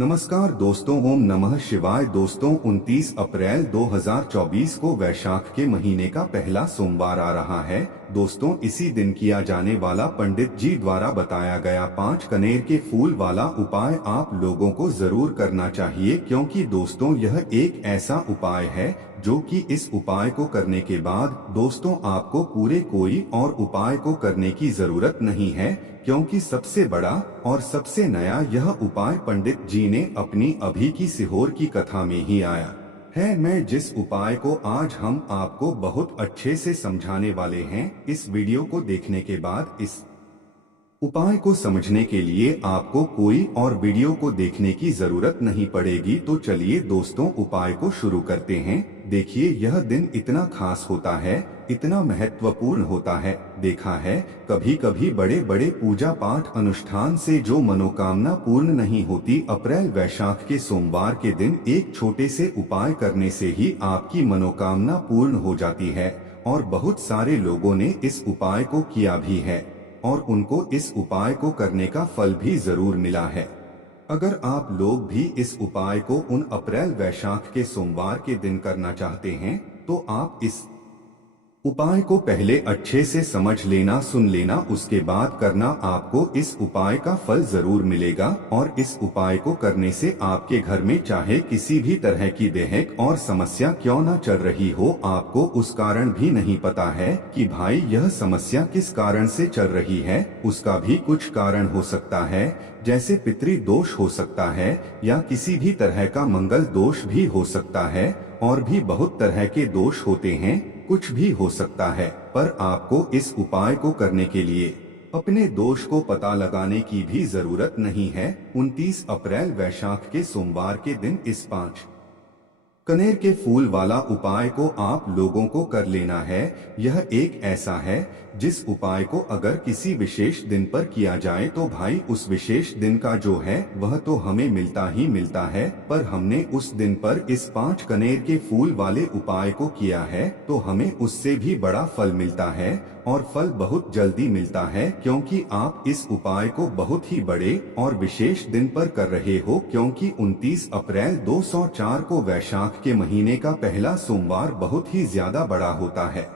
नमस्कार दोस्तों, ओम नमः शिवाय। दोस्तों 29 अप्रैल 2024 को वैशाख के महीने का पहला सोमवार आ रहा है। दोस्तों इसी दिन किया जाने वाला पंडित जी द्वारा बताया गया 5 कनेर के फूल वाला उपाय आप लोगों को जरूर करना चाहिए, क्योंकि दोस्तों यह एक ऐसा उपाय है जो कि इस उपाय को करने के बाद दोस्तों आपको पूरे कोई और उपाय को करने की जरूरत नहीं है, क्योंकि सबसे बड़ा और सबसे नया यह उपाय पंडित जी ने अपनी अभी की सीहोर की कथा में ही आया है। मैं जिस उपाय को आज हम आपको बहुत अच्छे से समझाने वाले हैं, इस वीडियो को देखने के बाद इस उपाय को समझने के लिए आपको कोई और वीडियो को देखने की जरूरत नहीं पड़ेगी। तो चलिए दोस्तों उपाय को शुरू करते हैं। देखिए यह दिन इतना खास होता है, इतना महत्वपूर्ण होता है। देखा है कभी कभी बड़े बड़े पूजा पाठ अनुष्ठान से जो मनोकामना पूर्ण नहीं होती, अप्रैल वैशाख के सोमवार के दिन एक छोटे से उपाय करने से ही आपकी मनोकामना पूर्ण हो जाती है। और बहुत सारे लोगों ने इस उपाय को किया भी है और उनको इस उपाय को करने का फल भी जरूर मिला है। अगर आप लोग भी इस उपाय को उन अप्रैल वैशाख के सोमवार के दिन करना चाहते हैं तो आप इस उपाय को पहले अच्छे से समझ लेना, सुन लेना, उसके बाद करना। आपको इस उपाय का फल जरूर मिलेगा और इस उपाय को करने से आपके घर में चाहे किसी भी तरह की दैहिक और समस्या क्यों न चल रही हो, आपको उस कारण भी नहीं पता है कि भाई यह समस्या किस कारण से चल रही है, उसका भी कुछ कारण हो सकता है। जैसे पितृ दोष हो सकता है या किसी भी तरह का मंगल दोष भी हो सकता है, और भी बहुत तरह के दोष होते हैं, कुछ भी हो सकता है। पर आपको इस उपाय को करने के लिए अपने दोष को पता लगाने की भी जरूरत नहीं है। 29 अप्रैल वैशाख के सोमवार के दिन इस 5 कनेर के फूल वाला उपाय को आप लोगों को कर लेना है। यह एक ऐसा है जिस उपाय को अगर किसी विशेष दिन पर किया जाए तो भाई उस विशेष दिन का जो है वह तो हमें मिलता ही मिलता है, पर हमने उस दिन पर इस 5 कनेर के फूल वाले उपाय को किया है तो हमें उससे भी बड़ा फल मिलता है, और फल बहुत जल्दी मिलता है, क्योंकि आप इस उपाय को बहुत ही बड़े और विशेष दिन पर कर रहे हो। क्योंकि 29 अप्रैल 204 को वैशाख के महीने का पहला सोमवार बहुत ही ज्यादा बड़ा होता है।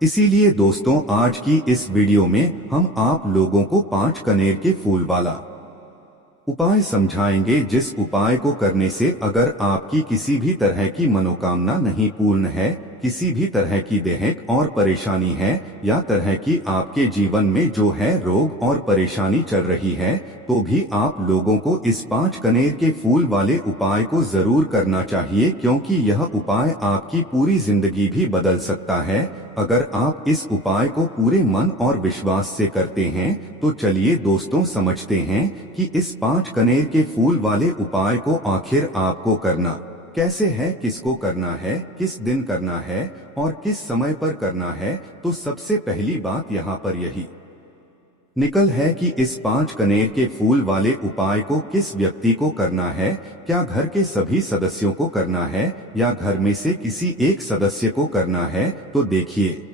इसीलिए दोस्तों आज की इस वीडियो में हम आप लोगों को 5 कनेर के फूल वाला उपाय समझाएंगे, जिस उपाय को करने से अगर आपकी किसी भी तरह की मनोकामना नहीं पूर्ण है, किसी भी तरह की दैहिक और परेशानी है, या तरह की आपके जीवन में जो है रोग और परेशानी चल रही है, तो भी आप लोगों को इस 5 कनेर के फूल वाले उपाय को जरूर करना चाहिए, क्योंकि यह उपाय आपकी पूरी जिंदगी भी बदल सकता है अगर आप इस उपाय को पूरे मन और विश्वास से करते हैं। तो चलिए दोस्तों समझते हैं कि इस 5 कनेर के फूल वाले उपाय को आखिर आपको करना कैसे है, किसको करना है, किस दिन करना है और किस समय पर करना है। तो सबसे पहली बात यहाँ पर यही निकल है कि इस 5 कनेर के फूल वाले उपाय को किस व्यक्ति को करना है। क्या घर के सभी सदस्यों को करना है या घर में से किसी एक सदस्य को करना है? तो देखिए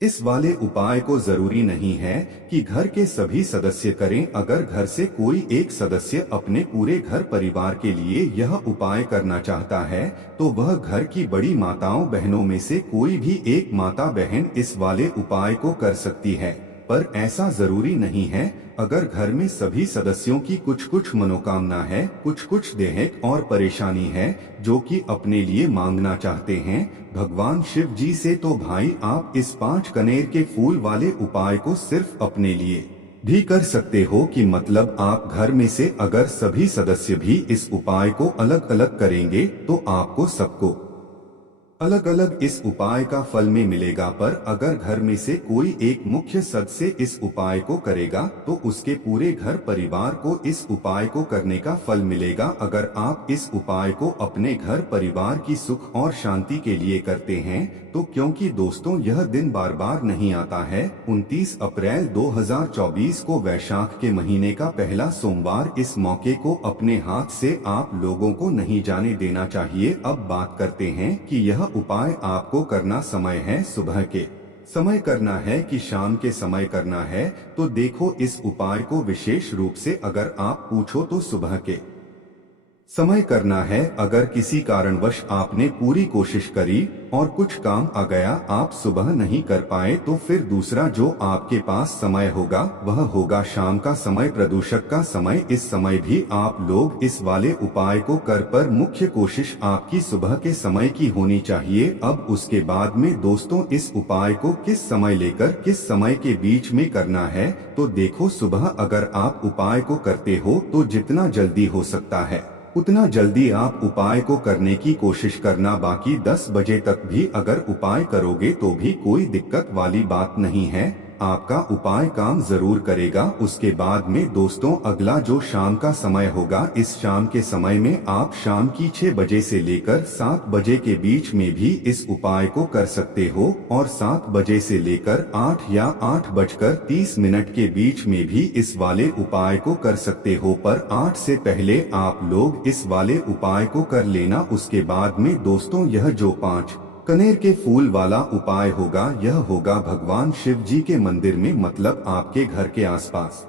इस वाले उपाय को जरूरी नहीं है कि घर के सभी सदस्य करें। अगर घर से कोई एक सदस्य अपने पूरे घर परिवार के लिए यह उपाय करना चाहता है तो वह घर की बड़ी माताओं बहनों में से कोई भी एक माता बहन इस वाले उपाय को कर सकती है, पर ऐसा जरूरी नहीं है। अगर घर में सभी सदस्यों की कुछ कुछ मनोकामना है, कुछ कुछ दैहिक और परेशानी है जो कि अपने लिए मांगना चाहते हैं भगवान शिव जी से, तो भाई आप इस 5 कनेर के फूल वाले उपाय को सिर्फ अपने लिए भी कर सकते हो। कि मतलब आप घर में से अगर सभी सदस्य भी इस उपाय को अलग अलग करेंगे तो आपको सबको अलग अलग इस उपाय का फल में मिलेगा। पर अगर घर में से कोई एक मुख्य सदस्य इस उपाय को करेगा तो उसके पूरे घर परिवार को इस उपाय को करने का फल मिलेगा। अगर आप इस उपाय को अपने घर परिवार की सुख और शांति के लिए करते हैं तो क्योंकि दोस्तों यह दिन बार बार नहीं आता है। 29 अप्रैल 2024 को वैशाख के महीने का पहला सोमवार, इस मौके को अपने हाथ से आप लोगों को नहीं जाने देना चाहिए। अब बात करते हैं कि यह उपाय आपको करना समय है सुबह के समय करना है कि शाम के समय करना है। तो देखो इस उपाय को विशेष रूप से अगर आप पूछो तो सुबह के समय करना है। अगर किसी कारणवश आपने पूरी कोशिश करी और कुछ काम आ गया, आप सुबह नहीं कर पाए, तो फिर दूसरा जो आपके पास समय होगा वह होगा शाम का समय, प्रदूषक का समय। इस समय भी आप लोग इस वाले उपाय को कर, पर मुख्य कोशिश आपकी सुबह के समय की होनी चाहिए। अब उसके बाद में दोस्तों, इस उपाय को किस समय लेकर किस समय के बीच में करना है, तो देखो, सुबह अगर आप उपाय को करते हो तो जितना जल्दी हो सकता है उतना जल्दी आप उपाय को करने की कोशिश करना। बाकी 10 बजे तक भी अगर उपाय करोगे तो भी कोई दिक्कत वाली बात नहीं है, आपका उपाय काम जरूर करेगा। उसके बाद में दोस्तों, अगला जो शाम का समय होगा, इस शाम के समय में आप शाम की 6 बजे से लेकर 7 बजे के बीच में भी इस उपाय को कर सकते हो, और 7 बजे से लेकर 8 या 8:30 के बीच में भी इस वाले उपाय को कर सकते हो, पर 8 से पहले आप लोग इस वाले उपाय को कर लेना। उसके बाद में दोस्तों, यह जो 5 कनेर के फूल वाला उपाय होगा, यह होगा भगवान शिव जी के मंदिर में, मतलब आपके घर के आसपास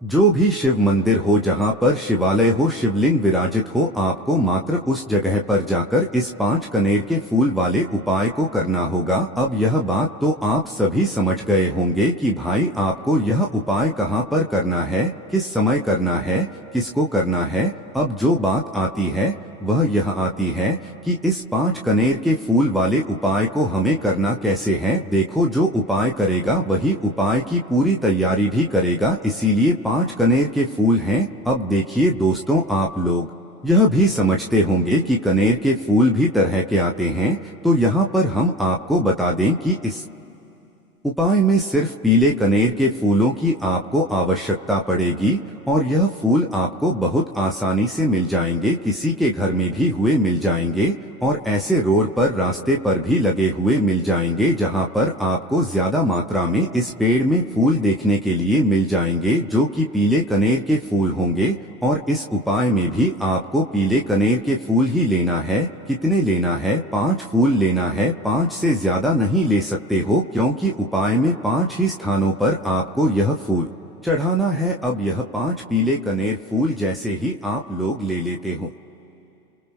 जो भी शिव मंदिर हो, जहां पर शिवालय हो, शिवलिंग विराजित हो, आपको मात्र उस जगह पर जाकर इस 5 कनेर के फूल वाले उपाय को करना होगा। अब यह बात तो आप सभी समझ गए होंगे कि भाई आपको यह उपाय कहां पर करना है, किस समय करना है, किसको करना है। अब जो बात आती है वह यह आती है कि इस 5 कनेर के फूल वाले उपाय को हमें करना कैसे है। देखो, जो उपाय करेगा वही उपाय की पूरी तैयारी भी करेगा, इसीलिए 5 कनेर के फूल हैं। अब देखिए दोस्तों, आप लोग यह भी समझते होंगे कि कनेर के फूल भी तरह के आते हैं, तो यहाँ पर हम आपको बता दें कि इस उपाय में सिर्फ पीले कनेर के फूलों की आपको आवश्यकता पड़ेगी, और यह फूल आपको बहुत आसानी से मिल जाएंगे, किसी के घर में भी हुए मिल जाएंगे, और ऐसे रोड पर, रास्ते पर भी लगे हुए मिल जाएंगे, जहां पर आपको ज्यादा मात्रा में इस पेड़ में फूल देखने के लिए मिल जाएंगे, जो कि पीले कनेर के फूल होंगे। और इस उपाय में भी आपको पीले कनेर के फूल ही लेना है। कितने लेना है? 5 फूल लेना है, 5 से ज्यादा नहीं ले सकते हो, क्योंकि उपाय में 5 ही स्थानों पर आपको यह फूल चढ़ाना है। अब यह 5 पीले कनेर फूल जैसे ही आप लोग ले लेते हो,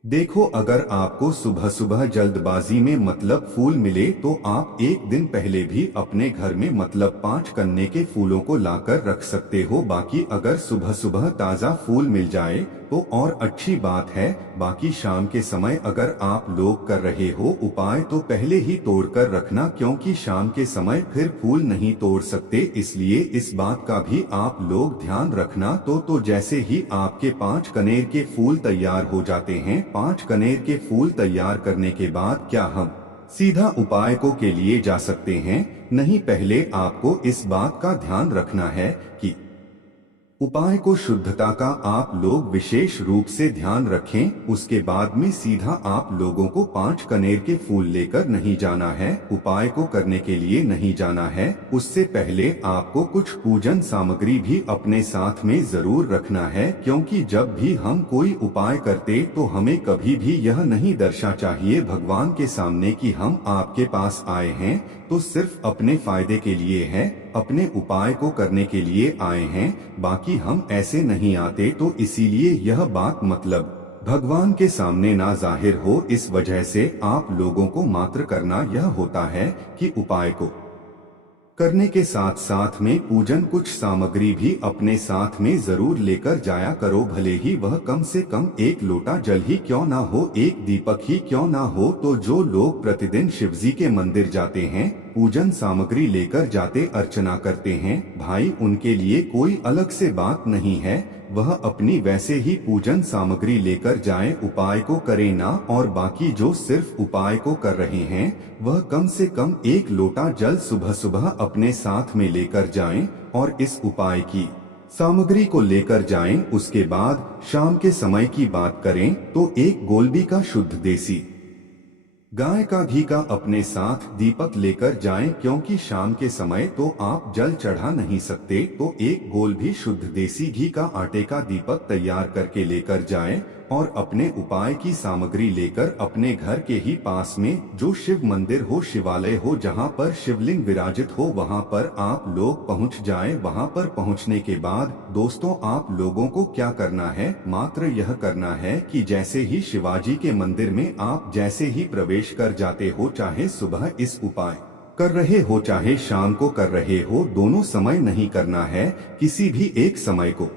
देखो, अगर आपको सुबह सुबह जल्दबाजी में मतलब फूल मिले, तो आप एक दिन पहले भी अपने घर में मतलब 5 कन्ने के फूलों को लाकर रख सकते हो। बाकी अगर सुबह सुबह ताज़ा फूल मिल जाए तो और अच्छी बात है। बाकी शाम के समय अगर आप लोग कर रहे हो उपाय, तो पहले ही तोड़ कर रखना, क्योंकि शाम के समय फिर फूल नहीं तोड़ सकते, इसलिए इस बात का भी आप लोग ध्यान रखना। तो जैसे ही आपके 5 कनेर के फूल तैयार हो जाते हैं, 5 कनेर के फूल तैयार करने के बाद क्या हम सीधा उपाय को के लिए जा सकते हैं? नहीं, पहले आपको इस बात का ध्यान रखना है कि उपाय को शुद्धता का आप लोग विशेष रूप से ध्यान रखें। उसके बाद में सीधा आप लोगों को 5 कनेर के फूल लेकर नहीं जाना है, उपाय को करने के लिए नहीं जाना है। उससे पहले आपको कुछ पूजन सामग्री भी अपने साथ में जरूर रखना है, क्योंकि जब भी हम कोई उपाय करते तो हमें कभी भी यह नहीं दर्शा चाहिए भगवान के सामने कि हम आपके पास आए हैं तो सिर्फ अपने फायदे के लिए है, अपने उपाय को करने के लिए आए हैं, बाकी हम ऐसे नहीं आते। तो इसीलिए यह बात मतलब भगवान के सामने ना जाहिर हो, इस वजह से आप लोगों को मात्र करना यह होता है कि उपाय को करने के साथ साथ में पूजन कुछ सामग्री भी अपने साथ में जरूर लेकर जाया करो, भले ही वह कम से कम 1 लोटा जल ही क्यों ना हो, 1 दीपक ही क्यों ना हो। तो जो लोग प्रतिदिन शिवजी के मंदिर जाते हैं, पूजन सामग्री लेकर जाते, अर्चना करते हैं, भाई उनके लिए कोई अलग से बात नहीं है, वह अपनी वैसे ही पूजन सामग्री लेकर जाएं, उपाय को करें ना। और बाकी जो सिर्फ उपाय को कर रहे हैं, वह कम से कम 1 लोटा जल सुबह सुबह अपने साथ में लेकर जाएं और इस उपाय की सामग्री को लेकर जाएं। उसके बाद शाम के समय की बात करें तो 1 गोलबी का शुद्ध देसी गाय का घी का अपने साथ दीपक लेकर जाएं, क्योंकि शाम के समय तो आप जल चढ़ा नहीं सकते। तो 1 गोल भी शुद्ध देसी घी का आटे का दीपक तैयार करके लेकर जाएं। और अपने उपाय की सामग्री लेकर अपने घर के ही पास में जो शिव मंदिर हो, शिवालय हो, जहाँ पर शिवलिंग विराजित हो, वहाँ पर आप लोग पहुँच जाएं। वहाँ पर पहुँचने के बाद दोस्तों आप लोगों को क्या करना है, मात्र यह करना है कि जैसे ही शिवाजी के मंदिर में आप जैसे ही प्रवेश कर जाते हो, चाहे सुबह इस उपाय कर रहे हो चाहे शाम को कर रहे हो, दोनों समय नहीं करना है, किसी भी एक समय को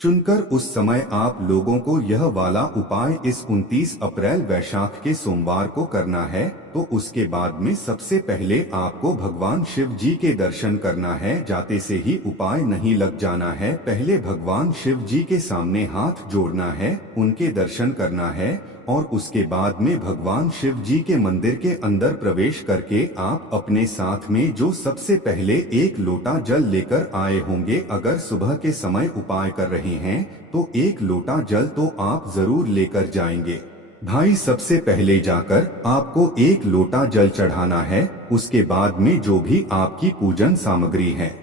चुनकर उस समय आप लोगों को यह वाला उपाय इस 29 अप्रैल वैशाख के सोमवार को करना है। तो उसके बाद में सबसे पहले आपको भगवान शिव जी के दर्शन करना है। जाते से ही उपाय नहीं लग जाना है, पहले भगवान शिव जी के सामने हाथ जोड़ना है, उनके दर्शन करना है और उसके बाद में भगवान शिव जी के मंदिर के अंदर प्रवेश करके आप अपने साथ में जो सबसे पहले एक लोटा जल लेकर आए होंगे, अगर सुबह के समय उपाय कर रहे हैं तो एक लोटा जल तो आप जरूर लेकर जाएंगे। भाई सबसे पहले जाकर आपको एक लोटा जल चढ़ाना है। उसके बाद में जो भी आपकी पूजन सामग्री है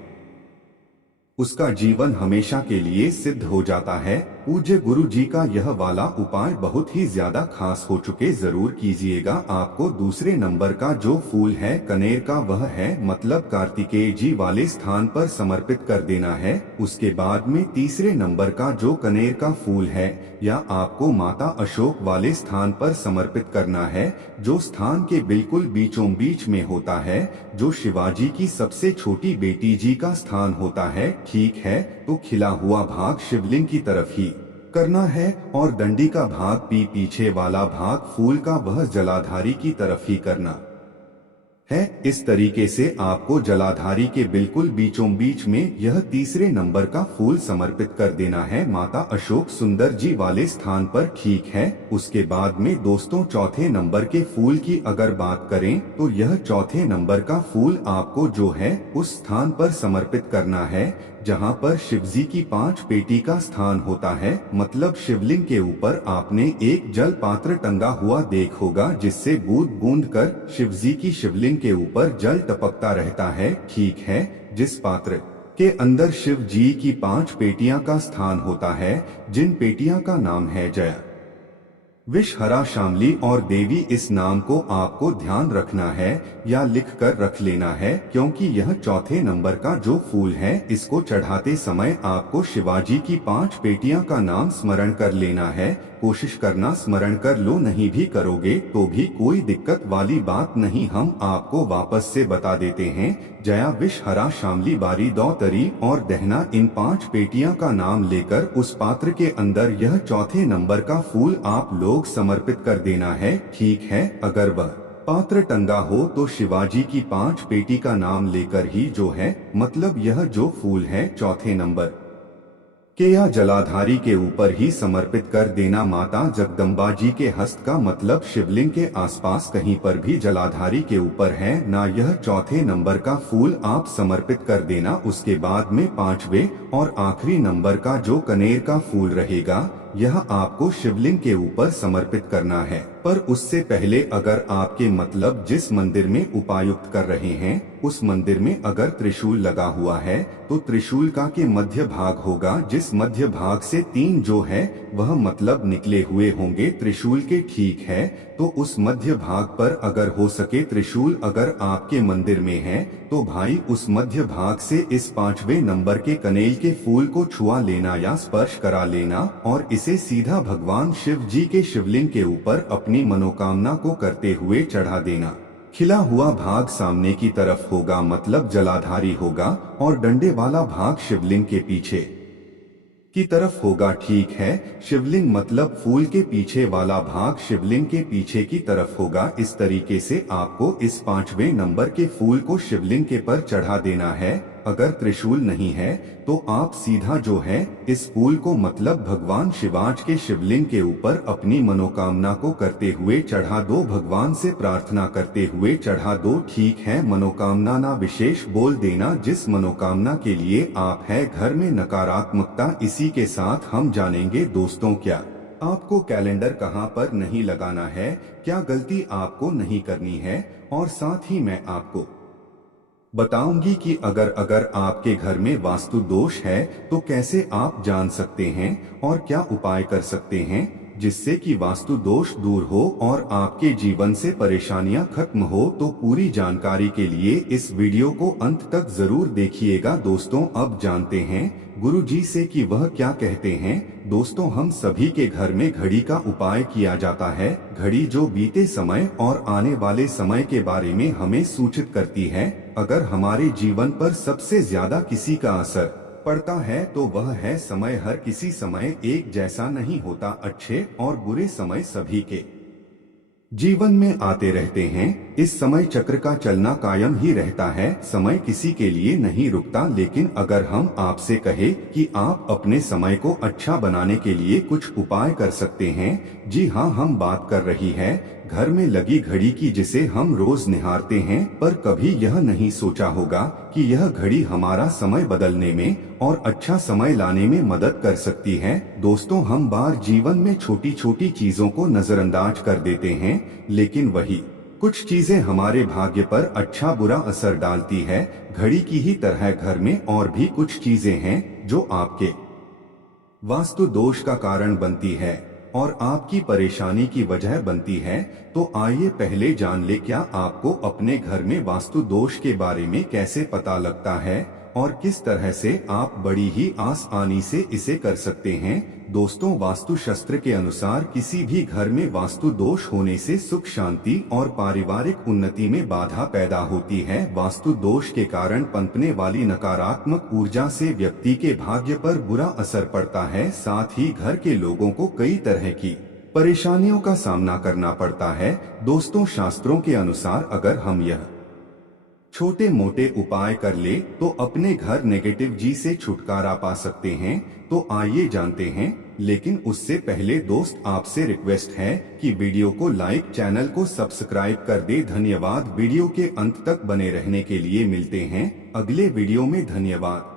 उसका जीवन हमेशा के लिए सिद्ध हो जाता है। पूज्य गुरु जी का यह वाला उपाय बहुत ही ज्यादा खास हो चुके, जरूर कीजिएगा। आपको दूसरे नंबर का जो फूल है कनेर का, वह है मतलब कार्तिकेय जी वाले स्थान पर समर्पित कर देना है। उसके बाद में तीसरे नंबर का जो कनेर का फूल है या आपको माता अशोक वाले स्थान पर समर्पित करना है, जो स्थान के बिल्कुल बीचों बीच में होता है, जो शिवाजी की सबसे छोटी बेटी जी का स्थान होता है। ठीक है, तो खिला हुआ भाग शिवलिंग की तरफ ही करना है और डंडी का भाग पीछे वाला भाग फूल का वह जलाधारी की तरफ ही करना है। इस तरीके से आपको जलाधारी के बिल्कुल बीचों बीच में यह तीसरे नंबर का फूल समर्पित कर देना है माता अशोक सुंदर जी वाले स्थान पर। ठीक है, उसके बाद में दोस्तों चौथे नंबर के फूल की अगर बात करें तो यह चौथे नंबर का फूल आपको जो है उस स्थान पर समर्पित करना है जहां पर शिवजी की 5 पेटी का स्थान होता है। मतलब शिवलिंग के ऊपर आपने एक जल पात्र टंगा हुआ देखोगा, जिससे बूंद बूंद कर शिवजी की शिवलिंग के ऊपर जल टपकता रहता है। ठीक है, जिस पात्र के अंदर शिव जी की 5 पेटियां का स्थान होता है, जिन पेटियां का नाम है जया, विष, हरा, शामली और देवी, इस नाम को आपको ध्यान रखना है या लिख कर रख लेना है, क्योंकि यह चौथे नंबर का जो फूल है इसको चढ़ाते समय आपको शिवाजी की 5 पेटियां का नाम स्मरण कर लेना है। कोशिश करना स्मरण कर लो, नहीं भी करोगे तो भी कोई दिक्कत वाली बात नहीं, हम आपको वापस से बता देते हैं। जया, विष, हरा, शामली, बारी, दौतरी और दहना, इन 5 पेटियां का नाम लेकर उस पात्र के अंदर यह चौथे नंबर का फूल आप लोग समर्पित कर देना है। ठीक है, अगर वह पात्र टंगा हो तो शिवाजी की 5 पेटी का नाम लेकर ही जो है मतलब यह जो फूल है चौथे नंबर के या जलाधारी के ऊपर ही समर्पित कर देना। माता जगदम्बा जी के हस्त का मतलब शिवलिंग के आसपास कहीं पर भी जलाधारी के ऊपर है ना, यह चौथे नंबर का फूल आप समर्पित कर देना। उसके बाद में 5वें और आखिरी नंबर का जो कनेर का फूल रहेगा यह आपको शिवलिंग के ऊपर समर्पित करना है। पर उससे पहले अगर आपके मतलब जिस मंदिर में उपायुक्त कर रहे हैं उस मंदिर में अगर त्रिशूल लगा हुआ है तो त्रिशूल का के मध्य भाग होगा, जिस मध्य भाग से 3 जो है वह मतलब निकले हुए होंगे त्रिशूल के। ठीक है, तो उस मध्य भाग पर अगर हो सके त्रिशूल अगर आपके मंदिर में है तो भाई उस मध्य भाग से इस 5वें नंबर के कनेल के फूल को छुआ लेना या स्पर्श करा लेना और इसे सीधा भगवान शिव जी के शिवलिंग के ऊपर अपनी मनोकामना को करते हुए चढ़ा देना। खिला हुआ भाग सामने की तरफ होगा मतलब जलाधारी होगा और डंडे वाला भाग शिवलिंग के पीछे की तरफ होगा। ठीक है, शिवलिंग मतलब फूल के पीछे वाला भाग शिवलिंग के पीछे की तरफ होगा। इस तरीके से आपको इस 5वें नंबर के फूल को शिवलिंग के पर चढ़ा देना है। अगर त्रिशूल नहीं है तो आप सीधा जो है इस फूल को मतलब भगवान शिवाज के शिवलिंग के ऊपर अपनी मनोकामना को करते हुए चढ़ा दो, भगवान से प्रार्थना करते हुए चढ़ा दो। ठीक है, मनोकामना ना विशेष बोल देना जिस मनोकामना के लिए आप है घर में नकारात्मकता। इसी के साथ हम जानेंगे दोस्तों क्या आपको कैलेंडर कहां पर नहीं लगाना है, क्या गलती आपको नहीं करनी है और साथ ही मैं आपको बताऊंगी कि अगर अगर आपके घर में वास्तु दोष है तो कैसे आप जान सकते हैं और क्या उपाय कर सकते हैं जिससे कि वास्तु दोष दूर हो और आपके जीवन से परेशानियां खत्म हो। तो पूरी जानकारी के लिए इस वीडियो को अंत तक जरूर देखिएगा। दोस्तों अब जानते हैं गुरुजी से कि वह क्या कहते हैं। दोस्तों हम सभी के घर में घड़ी का उपाय किया जाता है। घड़ी जो बीते समय और आने वाले समय के बारे में हमें सूचित करती है। अगर हमारे जीवन पर सबसे ज्यादा किसी का असर पड़ता है तो वह है समय। हर किसी समय एक जैसा नहीं होता। अच्छे और बुरे समय सभी के जीवन में आते रहते हैं। इस समय चक्र का चलना कायम ही रहता है। समय किसी के लिए नहीं रुकता। लेकिन अगर हम आपसे कहें कि आप अपने समय को अच्छा बनाने के लिए कुछ उपाय कर सकते हैं, जी हाँ, हम बात कर रही है घर में लगी घड़ी की जिसे हम रोज निहारते हैं, पर कभी यह नहीं सोचा होगा कि यह घड़ी हमारा समय बदलने में और अच्छा समय लाने में मदद कर सकती है। दोस्तों हम बार जीवन में छोटी छोटी चीजों को नजरअंदाज कर देते हैं, लेकिन वही कुछ चीजें हमारे भाग्य पर अच्छा बुरा असर डालती है। घड़ी की ही तरह घर में और भी कुछ चीजें हैं जो आपके वास्तु दोष का कारण बनती है और आपकी परेशानी की वजह बनती है। तो आइए पहले जान ले क्या आपको अपने घर में वास्तु दोष के बारे में कैसे पता लगता है और किस तरह से आप बड़ी ही आसानी से इसे कर सकते हैं। दोस्तों वास्तु शास्त्र के अनुसार किसी भी घर में वास्तु दोष होने से सुख शांति और पारिवारिक उन्नति में बाधा पैदा होती है। वास्तु दोष के कारण पनपने वाली नकारात्मक ऊर्जा से व्यक्ति के भाग्य पर बुरा असर पड़ता है। साथ ही घर के लोगों को कई तरह की परेशानियों का सामना करना पड़ता है। दोस्तों शास्त्रों के अनुसार अगर हम यह छोटे मोटे उपाय कर ले तो अपने घर नेगेटिव जी से छुटकारा पा सकते हैं। तो आइए जानते हैं, लेकिन उससे पहले दोस्त आपसे रिक्वेस्ट है कि वीडियो को लाइक, चैनल को सब्सक्राइब कर दे। धन्यवाद। वीडियो के अंत तक बने रहने के लिए। मिलते हैं अगले वीडियो में। धन्यवाद।